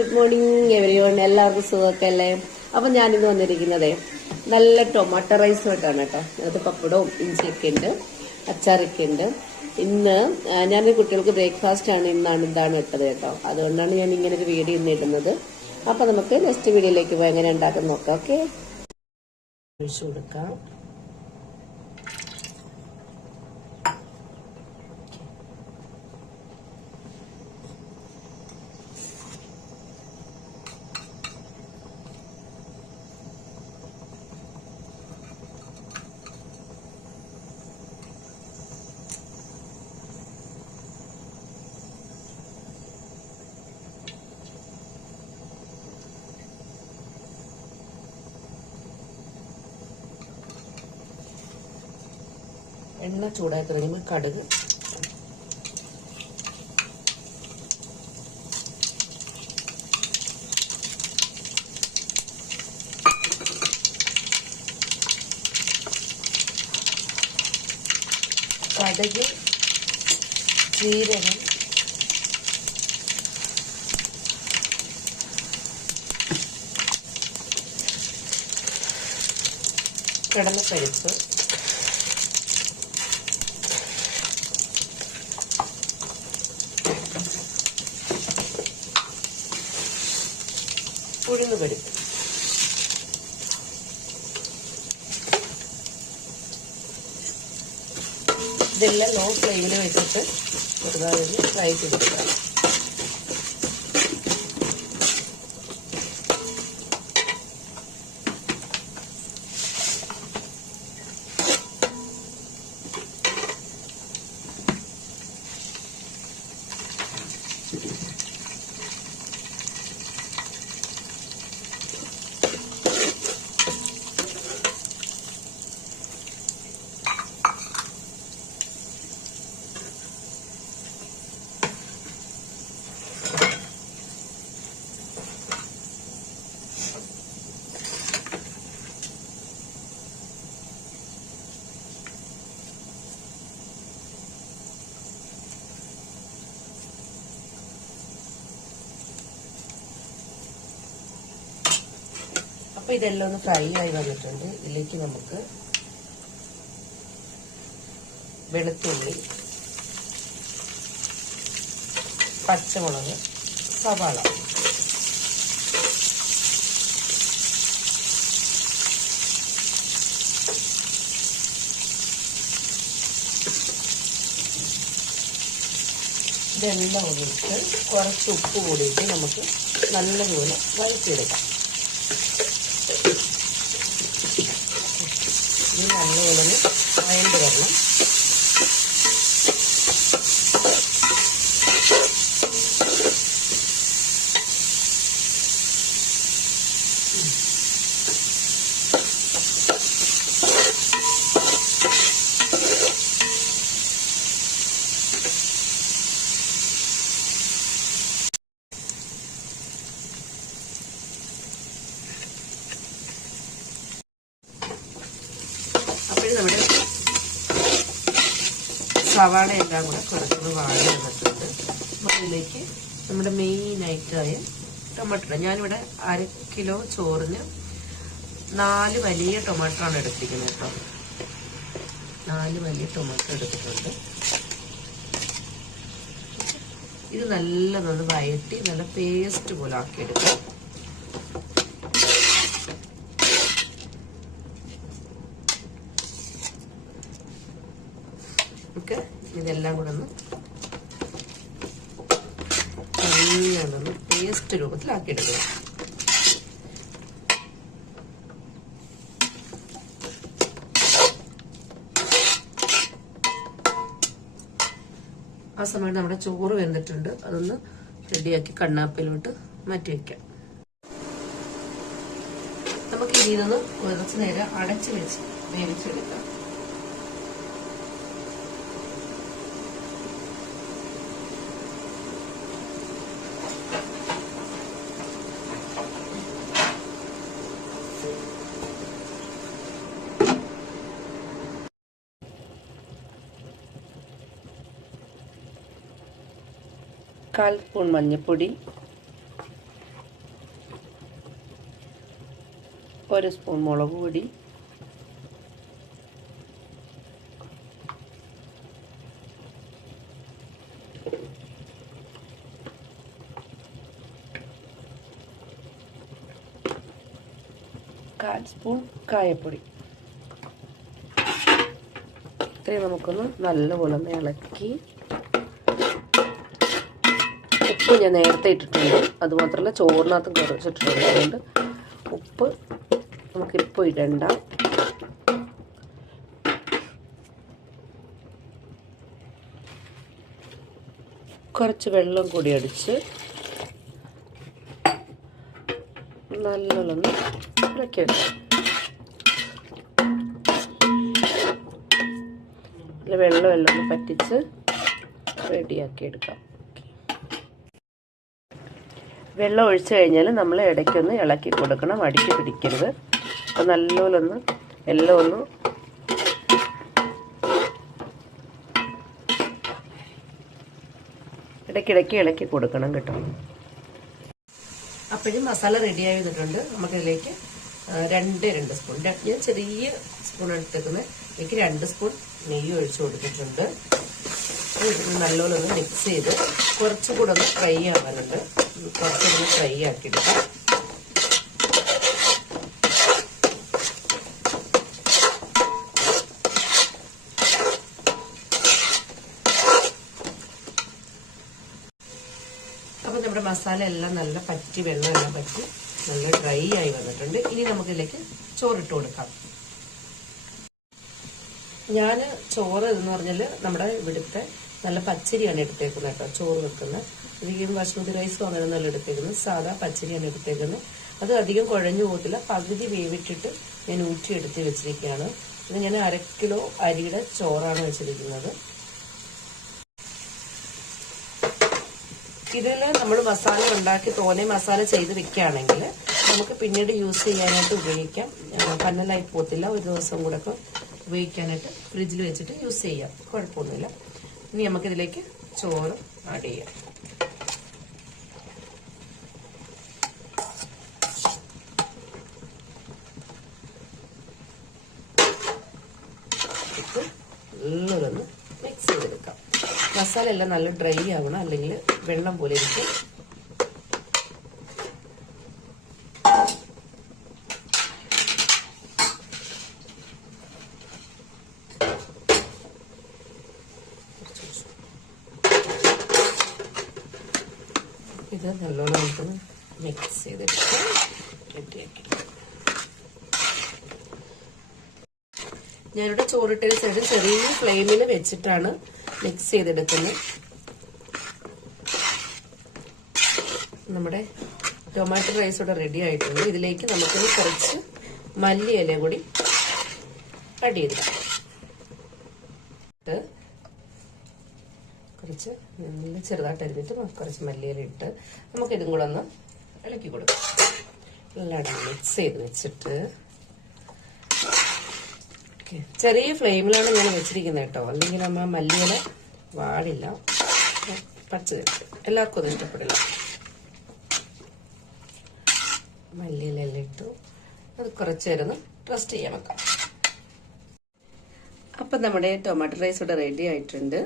Good morning everyone. എല്ലാവർക്കും സുഖമൊക്കെ അല്ലേ? അപ്പൊ ഞാനിന്ന് വന്നിരിക്കുന്നതേ നല്ല ടൊമാറ്റോ റൈസുമായിട്ടാണ് കേട്ടോ. അതിനകത്ത് പപ്പടവും ഇഞ്ചിയൊക്കെ ഉണ്ട്, അച്ചാറൊക്കെ ഉണ്ട്. ഇന്ന് ഞാൻ കുട്ടികൾക്ക് ബ്രേക്ക്ഫാസ്റ്റ് ആണ് ഇതാണ് ഇട്ടത് കേട്ടോ. അതുകൊണ്ടാണ് ഞാൻ ഇങ്ങനെ ഒരു വീഡിയോ ഇന്ന് ഇടുന്നത്. അപ്പൊ നമുക്ക് നെക്സ്റ്റ് വീഡിയോയിലേക്ക് പോയി എങ്ങനെ ഉണ്ടാക്കാൻ നോക്കാം. ഓക്കെ, ഒഴിച്ചു കൊടുക്കാം. എണ്ണ ചൂടായി തുടങ്ങുമ്പോൾ കടുക്, ജീരകം, കടലപ്പരിപ്പ്, ഉഴുന്നുപരിപ്പ്, ഇതെല്ലാം ലോ ഫ്ലെയിമിൽ വെച്ചിട്ട് ചെറുതായി ഫ്രൈ ചെയ്തെടുക്കാം. അപ്പൊ ഇതെല്ലാം ഒന്ന് ഫ്രൈ ആയി വന്നിട്ടുണ്ട്. ഇതിലേക്ക് നമുക്ക് വെളുത്തുള്ളി, പച്ചമുളക്, സവാള, ഇതെല്ലാം ഒന്നിട്ട് കുറച്ച് ഉപ്പ് കൂടിയിട്ട് നമുക്ക് നല്ലതുപോലെ വഴറ്റിയെടുക്കാം. ഇത് നല്ലപോലെ വഴണ്ട് വരണം. അപ്പോൾ നമ്മുടെ സവാള എല്ലാം കൂടെ കുറച്ചൊന്ന് വാടി വന്നിട്ടുണ്ട്. അപ്പോൾ അതിലേക്ക് നമ്മുടെ മെയിനായിട്ടായ ടൊമാറ്റോ, ഞാനിവിടെ 1/2 കിലോ ചോറിന് 4 വലിയ ടൊമാറ്റോ ആണ് എടുത്തിരിക്കുന്നത് കേട്ടോ. 4 വലിയ ടൊമാറ്റോ എടുത്തിട്ടുണ്ട്. ഇത് നല്ലതൊന്ന് വഴറ്റി നല്ല പേസ്റ്റ് പോലെ ആക്കിയെടുക്കാം. ഓക്കെ, ഇതെല്ലാം കൂടെ ഒന്ന് നല്ലോണം പേസ്റ്റ് രൂപത്തിലാക്കിയെടുക്കുക. ആ സമയത്ത് നമ്മുടെ ചോറ് വെന്തിട്ടുണ്ട്. അതൊന്ന് റെഡിയാക്കി കണ്ണാപ്പിലോട്ട് മാറ്റി വയ്ക്കാം. നമുക്ക് ഇനി ഇതൊന്ന് കുറച്ച് നേരം അടച്ചു വെച്ച് വേവിച്ചെടുക്കാം. കാൽ സ്പൂൺ മഞ്ഞൾപ്പൊടി, 1 സ്പൂൺ മുളക് പൊടി, കാൽ സ്പൂൺ കായപ്പൊടി. ഇത്രയും നമുക്കൊന്ന് നല്ലപോലെ ഒന്ന് ഇളക്കി. ഉപ്പ് ഞാൻ നേരത്തെ ഇട്ടിട്ടുണ്ട്, അതുമാത്രമല്ല ചോറിനകത്തും കുറച്ചിട്ടിട്ടുണ്ട്. അതുകൊണ്ട് ഉപ്പ് നമുക്കിപ്പോൾ ഇടണ്ട. കുറച്ച് വെള്ളം കൂടി അടിച്ച് നല്ലോണം ഇളക്കിയെടുക്കാം. വെള്ളമെല്ലാം ഒന്ന് പറ്റിച്ച് റെഡിയാക്കി എടുക്കാം. വെള്ളം ഒഴിച്ച് കഴിഞ്ഞാൽ നമ്മൾ ഇടയ്ക്കൊന്ന് ഇളക്കി കൊടുക്കണം, അടിക്ക് പിടിക്കരുത്. അപ്പോൾ നല്ലോണം എല്ലാം ഒന്ന് ഇടയ്ക്കിടയ്ക്ക് ഇളക്കി കൊടുക്കണം കേട്ടോ. അപ്പോഴും മസാല റെഡി ആയി വന്നിട്ടുണ്ട്. നമുക്കിതിലേക്ക് 2 സ്പൂൺ, ഞാൻ ചെറിയ സ്പൂൺ എടുത്തേക്കുന്നത്, എനിക്ക് 2 സ്പൂൺ നെയ്യ് ഒഴിച്ചു കൊടുത്തിട്ടുണ്ട്. നല്ലോണം ഒന്ന് മിക്സ് ചെയ്ത് കുറച്ചുകൂടെ ഒന്ന് ഫ്രൈ ആവാനുണ്ട്. കുറച്ചുകൂടെ ഫ്രൈ ആക്കിയെടുക്കാം. അപ്പം നമ്മുടെ മസാല എല്ലാം നല്ല പറ്റി, വെള്ളമെല്ലാം പറ്റി നല്ല ഡ്രൈ ആയി വന്നിട്ടുണ്ട്. ഇനി നമുക്കിതിലേക്ക് ചോറിട്ട് കൊടുക്കാം. ഞാൻ ചോറ് എന്ന് പറഞ്ഞാൽ നമ്മുടെ ഇവിടുത്തെ നല്ല പച്ചരിയാണ് എടുത്തേക്കുന്നത് കേട്ടോ. ചോറ് വെക്കുന്നത് അധികം ബസ്മതി റൈസും അങ്ങനെ നല്ല എടുത്തേക്കുന്നത്, സാധാ പച്ചരിയാണ് എടുത്തേക്കുന്നത്. അത് അധികം കുഴഞ്ഞു പോകത്തില്ല. പകുതി വേവിട്ടിട്ട് ഞാൻ ഊറ്റിയെടുത്ത് വെച്ചിരിക്കുകയാണ്. ഇത് ഞാൻ 1/2 കിലോ അരിയുടെ ചോറാണ് വെച്ചിരിക്കുന്നത്. ഇതിൽ നമ്മൾ മസാല ഉണ്ടാക്കി തോനെ മസാല ചെയ്ത് വെക്കുകയാണെങ്കിൽ നമുക്ക് പിന്നീട് യൂസ് ചെയ്യാനായിട്ട് ഉപയോഗിക്കാം. പന്നലായി പോകത്തില്ല. ഒരു ദിവസം കൂടെ ഒക്കെ ഉപയോഗിക്കാനായിട്ട് ഫ്രിഡ്ജിൽ വെച്ചിട്ട് യൂസ് ചെയ്യാം, കുഴപ്പമൊന്നുമില്ല. ഇനി നമുക്കിതിലേക്ക് ചോറ് ആഡ് ചെയ്യാം. നല്ലതൊന്ന് മിക്സ് ചെയ്തെടുക്കാം. മസാല എല്ലാം നല്ല ഡ്രൈ ആവണം, അല്ലെങ്കിൽ വെള്ളം പോലെ ഇരിക്കും. ഇത് നല്ലോണം നമുക്കൊന്ന് മിക്സ് ചെയ്തിട്ട് റെഡിയാക്കി. ഞാനിവിടെ ചോറിട്ടതിന് ശേഷം ചെറിയ ഫ്ലെയിമിൽ വെച്ചിട്ടാണ് മിക്സ് ചെയ്തെടുക്കുന്നത്. നമ്മുടെ ടൊമാറ്റോ റൈസ് ഇവിടെ റെഡി ആയിട്ടുണ്ട്. ഇതിലേക്ക് നമുക്ക് കുറച്ച് മല്ലിയില കൂടി ആഡ് ചെയ്തിടാം. കുറച്ച് നല്ല ചെറുതായിട്ട് അരിഞ്ഞിട്ട് കുറച്ച് മല്ലിയില ഇട്ട് നമുക്കിതും കൂടെ ഒന്ന് ഇളക്കി കൊടുക്കാം. എല്ലാം മിക്സ് ചെയ്ത് വെച്ചിട്ട് ചെറിയ ഫ്ലെയിമിലാണ് ഞാൻ വെച്ചിരിക്കുന്നത് കേട്ടോ, അല്ലെങ്കിൽ നമ്മ മല്ലിയില വാടില്ല, പച്ച എല്ലാവർക്കും ഒന്നും ഇഷ്ടപ്പെടില്ല. മല്ലിയിലെല്ലാം ഇട്ടു. അത് കുറച്ച് നേരം റെസ്റ്റ് ചെയ്യാൻ വെക്കാം. അപ്പം നമ്മുടെ ടൊമാറ്റോ റൈസ് ഇവിടെ റെഡി ആയിട്ടുണ്ട്.